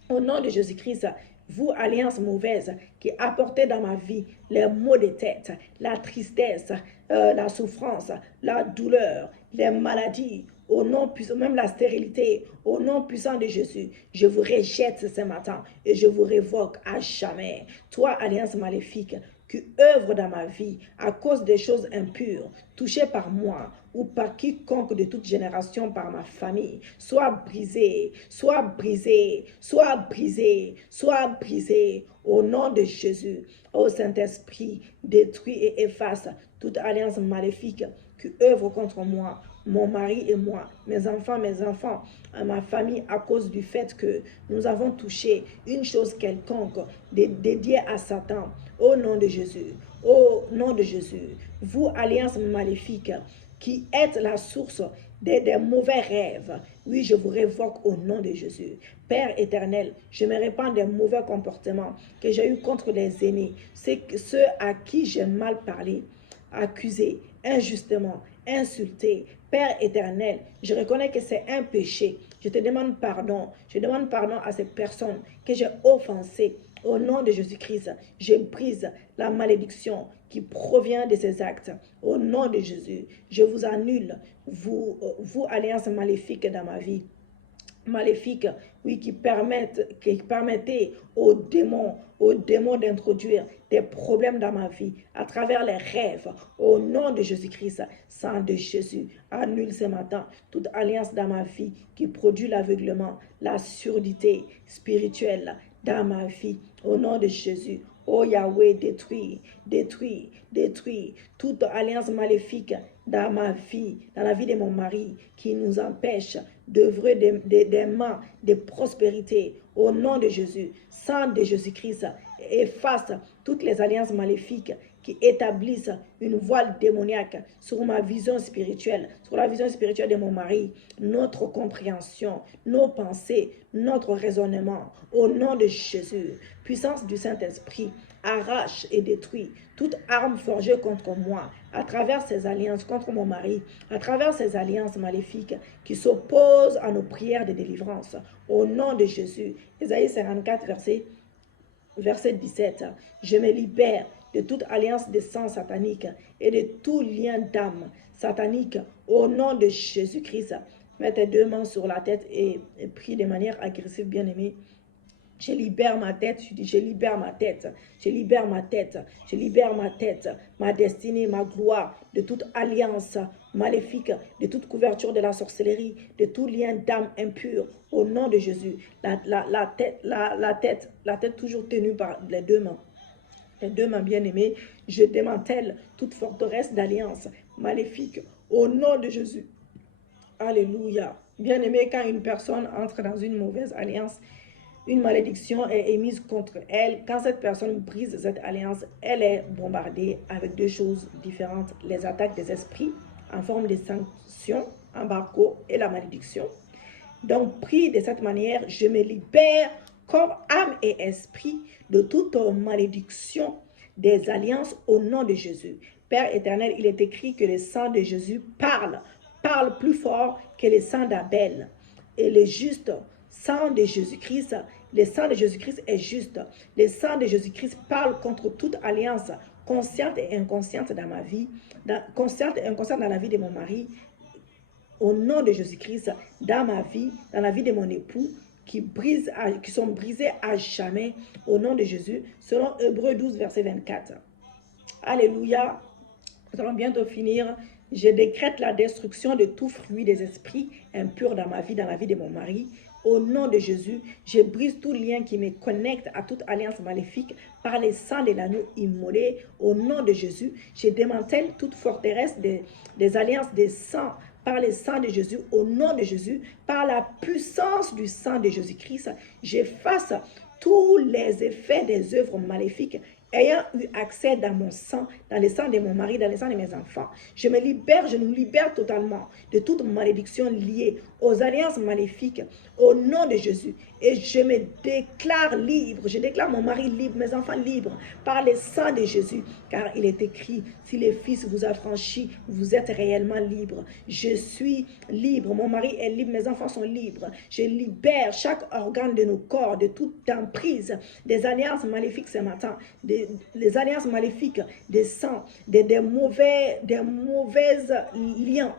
Au nom de Jésus-Christ, vous, alliance mauvaise, qui apportez dans ma vie les maux de tête, la tristesse, la souffrance, la douleur, les maladies, au nom puissant, même la stérilité, au nom puissant de Jésus, je vous rejette ce matin et je vous révoque à jamais. Toi, alliance maléfique, qui œuvre dans ma vie à cause des choses impures, touchées par moi ou par quiconque de toute génération par ma famille, soit brisé, soit brisé, soit brisé, soit brisé, au nom de Jésus. Ô Saint-Esprit, détruis et efface toute alliance maléfique qui œuvre contre moi, mon mari et moi, mes enfants, ma famille, à cause du fait que nous avons touché une chose quelconque dédiée à Satan. Au nom de Jésus, au nom de Jésus, vous, alliance maléfique, qui êtes la source des mauvais rêves, oui, je vous révoque au nom de Jésus. Père éternel, je me répands des mauvais comportements que j'ai eu contre les aînés, ceux à qui j'ai mal parlé, accusé, injustement, insulté. Père éternel, je reconnais que c'est un péché. Je te demande pardon. Je demande pardon à ces personnes que j'ai offensées. Au nom de Jésus-Christ, je brise la malédiction qui provient de ces actes. Au nom de Jésus, je vous annule, vous alliance maléfique dans ma vie. Maléfiques, oui, qui permettaient aux démons d'introduire des problèmes dans ma vie à travers les rêves. Au nom de Jésus-Christ, sang de Jésus, annule ce matin toute alliance dans ma vie qui produit l'aveuglement, la surdité spirituelle dans ma vie. Au nom de Jésus, oh Yahweh, détruis toute alliance maléfique dans ma vie, dans la vie de mon mari, qui nous empêche d'œuvrer des mains de prospérité. Au nom de Jésus, sang de Jésus-Christ, efface toutes les alliances maléfiques qui établissent une voile démoniaque sur ma vision spirituelle, sur la vision spirituelle de mon mari, notre compréhension, nos pensées, notre raisonnement. Au nom de Jésus, puissance du Saint-Esprit, arrache et détruit toute arme forgée contre moi à travers ces alliances contre mon mari, à travers ces alliances maléfiques qui s'opposent à nos prières de délivrance. Au nom de Jésus, Ésaïe 54, verset 17, je me libère de toute alliance de sang satanique et de tout lien d'âme satanique au nom de Jésus-Christ. Mets tes deux mains sur la tête et prie de manière agressive, bien-aimé. Je libère ma tête, je dis je libère ma tête, je libère ma tête, je libère ma tête, ma destinée, ma gloire, de toute alliance maléfique, de toute couverture de la sorcellerie, de tout lien d'âme impure, au nom de Jésus. La tête toujours tenue par les deux mains. Les deux mains bien-aimées, je démantèle toute forteresse d'alliance maléfique, au nom de Jésus. Alléluia. Bien-aimé, quand une personne entre dans une mauvaise alliance, une malédiction est émise contre elle. Quand cette personne brise cette alliance, elle est bombardée avec deux choses différentes. Les attaques des esprits en forme de sanctions, embargo et la malédiction. Donc, prie de cette manière, je me libère corps, âme et esprit de toute malédiction des alliances au nom de Jésus. Père éternel, il est écrit que le sang de Jésus parle plus fort que le sang d'Abel. Et le juste sang de Jésus-Christ, le sang de Jésus-Christ est juste. Le sang de Jésus-Christ parle contre toute alliance consciente et inconsciente dans ma vie, consciente et inconsciente dans la vie de mon mari, au nom de Jésus-Christ, dans ma vie, dans la vie de mon époux, qui sont brisés à jamais, au nom de Jésus, selon Hébreux 12, verset 24. Alléluia. Nous allons bientôt finir. Je décrète la destruction de tout fruit des esprits impurs dans ma vie, dans la vie de mon mari. Au nom de Jésus, je brise tout lien qui me connecte à toute alliance maléfique par le sang de l'agneau immolé. Au nom de Jésus, je démantèle toute forteresse des alliances des sangs par le sang de Jésus. Au nom de Jésus, par la puissance du sang de Jésus-Christ, j'efface tous les effets des œuvres maléfiques ayant eu accès dans mon sang, dans le sang de mon mari, dans le sang de mes enfants. Je me libère, je nous libère totalement de toute malédiction liée aux alliances maléfiques au nom de Jésus. Et je me déclare libre, je déclare mon mari libre, mes enfants libres par le sang de Jésus. Car il est écrit, si le Fils vous a franchi, vous êtes réellement libre. Je suis libre, mon mari est libre, mes enfants sont libres. Je libère chaque organe de nos corps de toute emprise des alliances maléfiques ce matin, des alliances maléfiques, des sangs, des mauvais liens,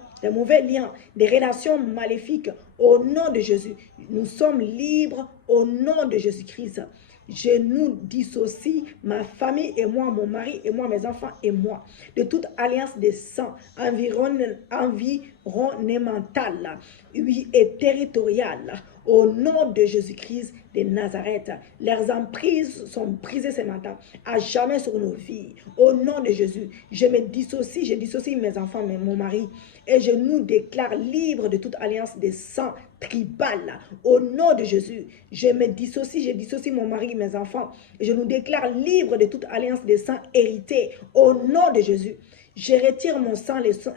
des relations maléfiques. Au nom de Jésus, nous sommes libres au nom de Jésus-Christ. Je nous dissocie, ma famille et moi, mon mari et moi, mes enfants et moi, de toute alliance de sang environnementale, oui, et territoriale. Au nom de Jésus-Christ de Nazareth, leurs emprises sont brisées ce matin, à jamais sur nos vies. Au nom de Jésus, je dissocie mes enfants, mon mari, et je nous déclare libres de toute alliance de sang tribal. Au nom de Jésus, je dissocie mon mari, mes enfants, et je nous déclare libres de toute alliance de sang hérité. Au nom de Jésus, je retire mon sang, le sang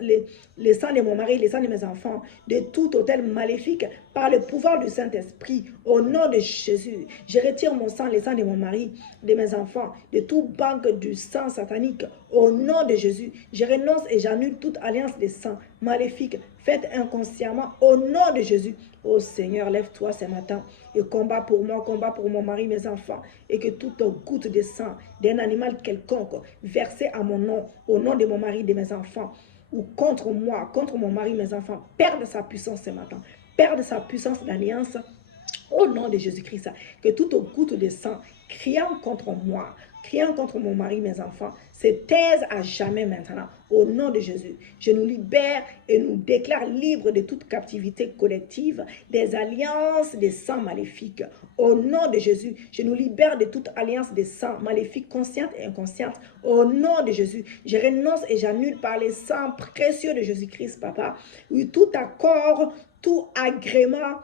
de mon mari, le sang de mes enfants, de tout autel maléfique par le pouvoir du Saint-Esprit. Au nom de Jésus, je retire mon sang, le sang de mon mari, de mes enfants, de toute banque du sang satanique. Au nom de Jésus, je renonce et j'annule toute alliance de sang maléfique faite inconsciemment. Au nom de Jésus, ô Seigneur, lève-toi ce matin et combat pour moi, combat pour mon mari, mes enfants, et que toute goutte de sang d'un animal quelconque versée à mon nom, au nom de mon mari, de mes enfants, ou contre moi, contre mon mari, mes enfants, perde sa puissance ce matin, perde sa puissance d'alliance. Au nom de Jésus-Christ, que toute goutte de sang criant contre moi, criant contre mon mari, mes enfants, se taise à jamais maintenant. Au nom de Jésus, je nous libère et nous déclare libres de toute captivité collective, des alliances des sangs maléfiques. Au nom de Jésus, je nous libère de toute alliance des sangs maléfiques, consciente et inconsciente. Au nom de Jésus, je renonce et j'annule par les sangs précieux de Jésus-Christ, Papa, oui, tout accord, tout agrément,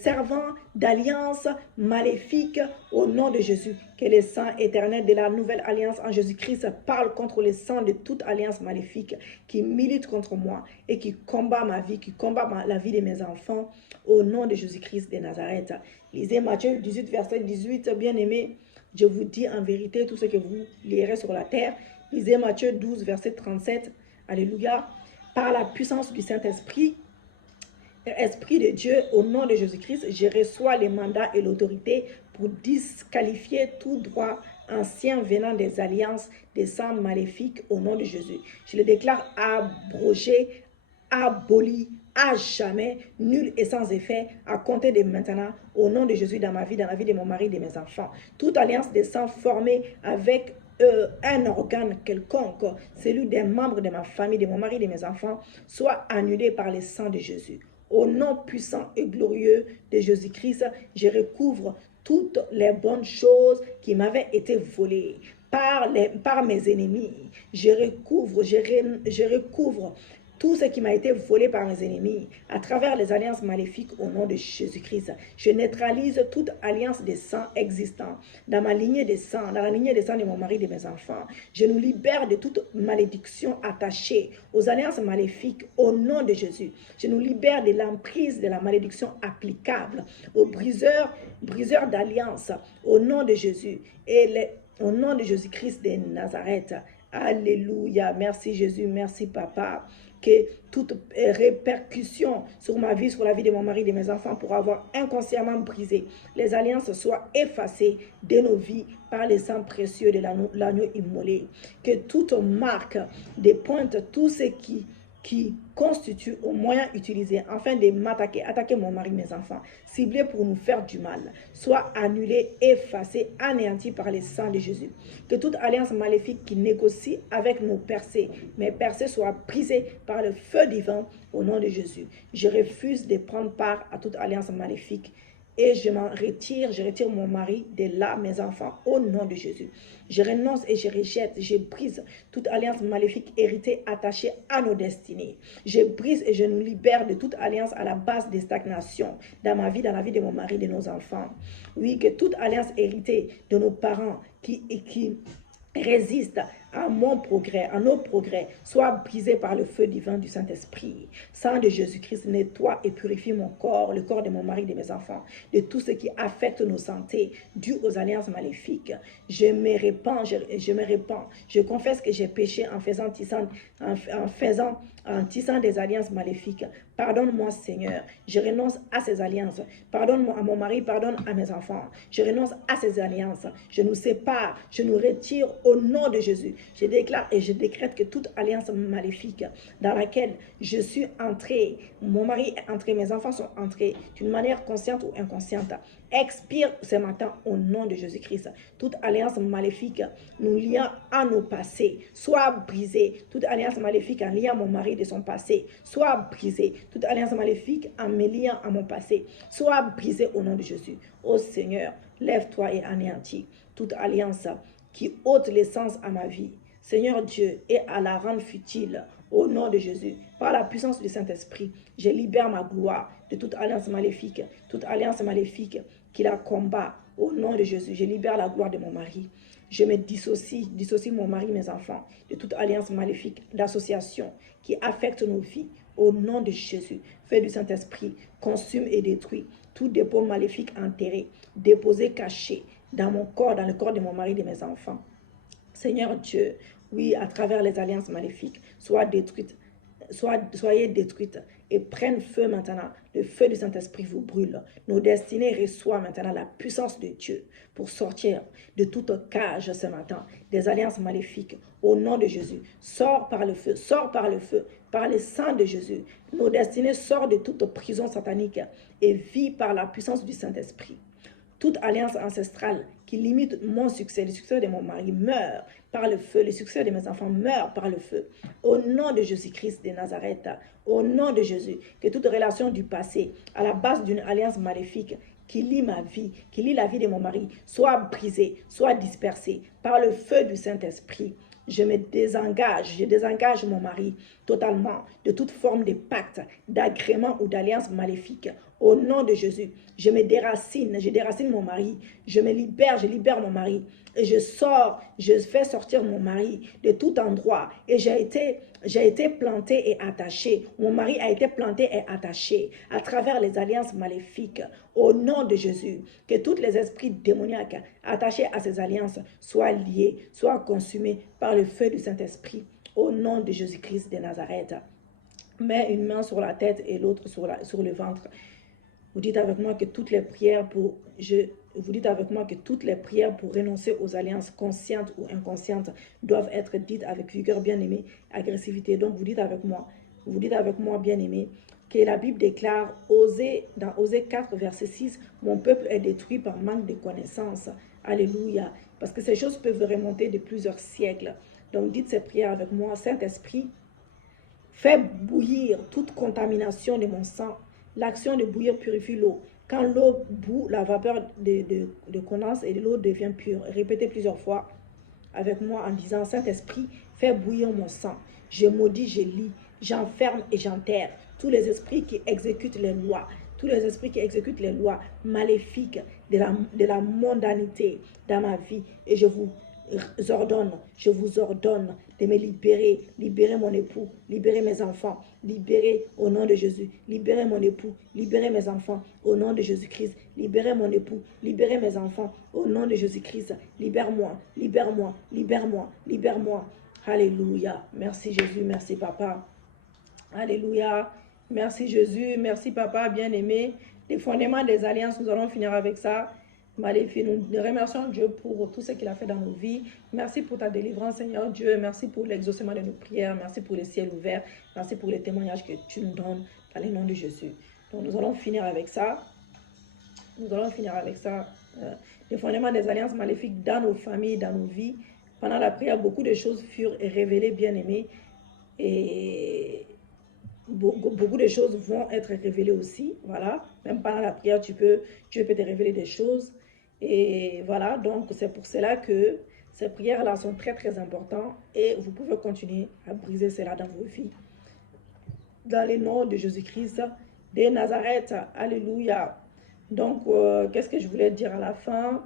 servant d'alliance maléfique au nom de Jésus. Que le sang éternel de la nouvelle alliance en Jésus-Christ parle contre le sang de toute alliance maléfique qui milite contre moi et qui combat ma vie, qui combat la vie de mes enfants au nom de Jésus-Christ de Nazareth. Lisez Matthieu 18, verset 18, bien-aimés. Je vous dis en vérité tout ce que vous lirez sur la terre. Lisez Matthieu 12, verset 37. Alléluia. Par la puissance du Saint-Esprit, Esprit de Dieu, au nom de Jésus-Christ, je reçois les mandats et l'autorité pour disqualifier tout droit ancien venant des alliances des sangs maléfiques au nom de Jésus. Je le déclare abrogé, aboli, à jamais, nul et sans effet, à compter de maintenant, au nom de Jésus dans ma vie, dans la vie de mon mari, de mes enfants. Toute alliance des sangs formée avec un organe quelconque, celui des membres de ma famille, de mon mari, de mes enfants, soit annulé par le sang de Jésus. Au nom puissant et glorieux de Jésus-Christ, je recouvre toutes les bonnes choses qui m'avaient été volées par mes ennemis. Je recouvre tout ce qui m'a été volé par mes ennemis, à travers les alliances maléfiques au nom de Jésus-Christ. Je neutralise toute alliance des sangs existants dans ma lignée des sangs, dans la lignée des sangs de mon mari et de mes enfants. Je nous libère de toute malédiction attachée aux alliances maléfiques au nom de Jésus. Je nous libère de l'emprise de la malédiction applicable aux briseurs d'alliance au nom de Jésus et au nom de Jésus-Christ de Nazareth. Alléluia. Merci Jésus, merci Papa. Que toute répercussion sur ma vie, sur la vie de mon mari, de mes enfants, pour avoir inconsciemment brisé les alliances soient effacées de nos vies par le sang précieux de l'agneau immolé. Que toute marque dépointe tout ce qui constitue au moyen utilisé afin de m'attaquer, attaquer mon mari, mes enfants, ciblé pour nous faire du mal, soit annulé, effacé, anéanti par le sang de Jésus. Que toute alliance maléfique qui négocie avec mes percées soient brisées par le feu divin au nom de Jésus. Je refuse de prendre part à toute alliance maléfique et je retire mon mari de là, mes enfants, au nom de Jésus. Je renonce et je rejette, je brise toute alliance maléfique héritée, attachée à nos destinées. Je brise et je nous libère de toute alliance à la base des stagnations dans ma vie, dans la vie de mon mari, de nos enfants. Oui, que toute alliance héritée de nos parents qui résiste à mon progrès, à nos progrès, soit brisé par le feu divin du Saint-Esprit. Sang de Jésus-Christ, nettoie et purifie mon corps, le corps de mon mari, de mes enfants, de tout ce qui affecte nos santé, dû aux alliances maléfiques. Je me répands, je confesse que j'ai péché en tissant des alliances maléfiques. Pardonne-moi, Seigneur. Je renonce à ces alliances. Pardonne-moi à mon mari, pardonne à mes enfants. Je renonce à ces alliances. Je nous sépare, je nous retire au nom de Jésus. Je déclare et je décrète que toute alliance maléfique dans laquelle je suis entrée, mon mari est entré, mes enfants sont entrés d'une manière consciente ou inconsciente, expire ce matin au nom de Jésus-Christ. Toute alliance maléfique nous liant à nos passés, soit brisée. Toute alliance maléfique en liant mon mari de son passé, soit brisée. Toute alliance maléfique en me liant à mon passé, soit brisée au nom de Jésus. Ô Seigneur, lève-toi et anéantis toute alliance qui ôte l'essence à ma vie, Seigneur Dieu, et à la rendre futile au nom de Jésus. Par la puissance du Saint-Esprit, je libère ma gloire de toute alliance maléfique qui la combat au nom de Jésus. Je libère la gloire de mon mari. Je me dissocie mon mari, mes enfants, de toute alliance maléfique d'association qui affecte nos vies au nom de Jésus. Feu du Saint-Esprit, consume et détruit tout dépôt maléfique enterré, déposé, caché dans mon corps, dans le corps de mon mari et de mes enfants. Seigneur Dieu, oui, à travers les alliances maléfiques, soyez détruites et prennent feu maintenant. Le feu du Saint-Esprit vous brûle. Nos destinées reçoivent maintenant la puissance de Dieu pour sortir de toute cage ce matin des alliances maléfiques. Au nom de Jésus, sors par le feu, par le sang de Jésus. Nos destinées sortent de toute prison satanique et vit par la puissance du Saint-Esprit. Toute alliance ancestrale qui limite mon succès, le succès de mon mari, meurt par le feu. Le succès de mes enfants meurt par le feu. Au nom de Jésus-Christ de Nazareth, au nom de Jésus, que toute relation du passé, à la base d'une alliance maléfique, qui lie ma vie, qui lie la vie de mon mari, soit brisée, soit dispersée par le feu du Saint-Esprit. Je désengage mon mari totalement de toute forme de pacte, d'agrément ou d'alliance maléfique. Au nom de Jésus, je déracine mon mari, je libère mon mari. Et je fais sortir mon mari de tout endroit. Et j'ai été planté et attaché. Mon mari a été planté et attaché à travers les alliances maléfiques. Au nom de Jésus, que tous les esprits démoniaques attachés à ces alliances soient liés, soient consumés par le feu du Saint-Esprit. Au nom de Jésus-Christ de Nazareth. Mets une main sur la tête et l'autre sur le ventre. Vous dites avec moi que toutes les prières pour renoncer aux alliances conscientes ou inconscientes doivent être dites avec vigueur, bien-aimé, agressivité. Donc vous dites avec moi, bien-aimé, que la Bible déclare dans Osée 4, verset 6, « Mon peuple est détruit par manque de connaissances. » Alléluia. Parce que ces choses peuvent remonter de plusieurs siècles. Donc dites ces prières avec moi. Saint-Esprit, fais bouillir toute contamination de mon sang. L'action de bouillir purifie l'eau. Quand l'eau bout, la vapeur de condense et l'eau devient pure. Répétez plusieurs fois avec moi en disant, Saint-Esprit, fais bouillir mon sang. Je maudis, je lis j'enferme et j'enterre tous les esprits qui exécutent les lois, tous les esprits qui exécutent les lois maléfiques de la mondanité dans ma vie. Et je vous ordonne de me libérer, libérer mon époux, libérer mes enfants, libérer au nom de Jésus, libérer mon époux, libérer mes enfants au nom de Jésus-Christ, libérer mon époux, libérer mes enfants au nom de Jésus-Christ, libère-moi, libère-moi, libère-moi, libère-moi. Alléluia. Merci Jésus, merci Papa. Alléluia. Merci Jésus, merci Papa bien-aimé. Les fondements des alliances, nous allons finir avec ça. Maléfique, nous remercions Dieu pour tout ce qu'il a fait dans nos vies. Merci pour ta délivrance, Seigneur Dieu. Merci pour l'exaucement de nos prières. Merci pour les ciels ouverts. Merci pour les témoignages que tu nous donnes dans le nom de Jésus. Donc, nous allons finir avec ça. Nous allons finir avec ça. Les fondements des alliances maléfiques dans nos familles, dans nos vies. Pendant la prière, beaucoup de choses furent révélées, bien-aimés. Et beaucoup de choses vont être révélées aussi. Voilà. Même pendant la prière, Dieu peut te révéler des choses. Et voilà, donc c'est pour cela que ces prières-là sont très très importantes et vous pouvez continuer à briser cela dans vos vies. Dans le nom de Jésus-Christ de Nazareth, alléluia. Donc, qu'est-ce que je voulais dire à la fin?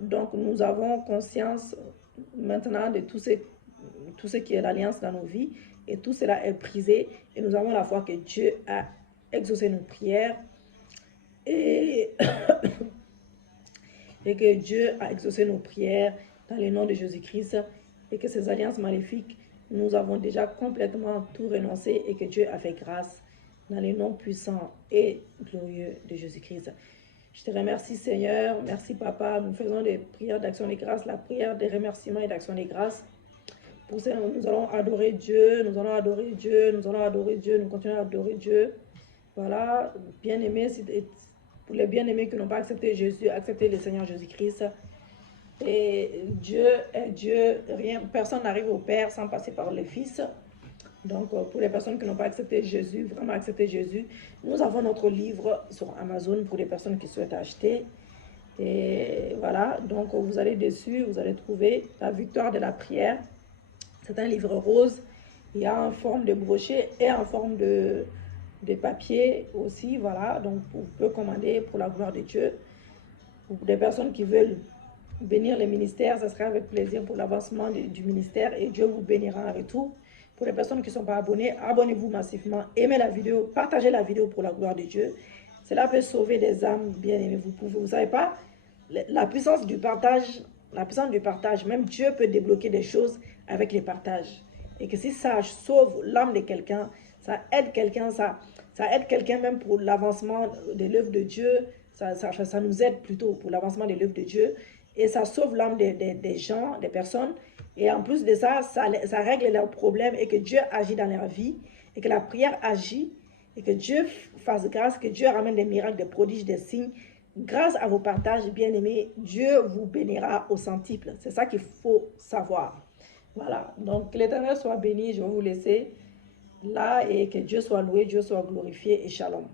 Donc, nous avons conscience maintenant de tout ce qui est l'alliance dans nos vies et tout cela est brisé et nous avons la foi que Dieu a exaucé nos prières. Et que Dieu a exaucé nos prières dans le nom de Jésus-Christ et que ces alliances maléfiques, nous avons déjà complètement tout renoncé et que Dieu a fait grâce dans le nom puissant et glorieux de Jésus-Christ. Je te remercie Seigneur, merci Papa, nous faisons des prières d'action de grâce, la prière des remerciements et d'action de grâce. Pour ça, nous allons adorer Dieu, nous allons adorer Dieu, nous allons adorer Dieu, nous continuons à adorer Dieu. Voilà, bien-aimés, pour les bien-aimés qui n'ont pas accepté Jésus, acceptez le Seigneur Jésus-Christ. Et Dieu est Dieu, personne n'arrive au Père sans passer par le Fils. Donc, pour les personnes qui n'ont pas accepté Jésus, vraiment accepté Jésus, nous avons notre livre sur Amazon pour les personnes qui souhaitent acheter. Et voilà, donc vous allez dessus, vous allez trouver la victoire de la prière. C'est un livre rose, il y a en forme de brochet et en forme de papier aussi, voilà, donc vous pouvez commander pour la gloire de Dieu. Pour des personnes qui veulent bénir les ministères, ça sera avec plaisir pour l'avancement du ministère et Dieu vous bénira en retour. Pour les personnes qui ne sont pas abonnées, abonnez-vous massivement, aimez la vidéo, partagez la vidéo pour la gloire de Dieu. Cela peut sauver des âmes bien-aimées. Vous savez pas, la puissance du partage, même Dieu peut débloquer des choses avec les partages. Et que si ça sauve l'âme de quelqu'un, ça aide quelqu'un, ça aide quelqu'un même pour l'avancement de l'œuvre de Dieu. Ça nous aide plutôt pour l'avancement de l'œuvre de Dieu. Et ça sauve l'âme des gens, des personnes. Et en plus de ça, ça règle leurs problèmes et que Dieu agit dans leur vie. Et que la prière agit. Et que Dieu fasse grâce, que Dieu ramène des miracles, des prodiges, des signes. Grâce à vos partages, bien-aimés, Dieu vous bénira au centuple. C'est ça qu'il faut savoir. Voilà. Donc, que l'Éternel soit béni. Je vais vous laisser là et que Dieu soit loué, Dieu soit glorifié et shalom.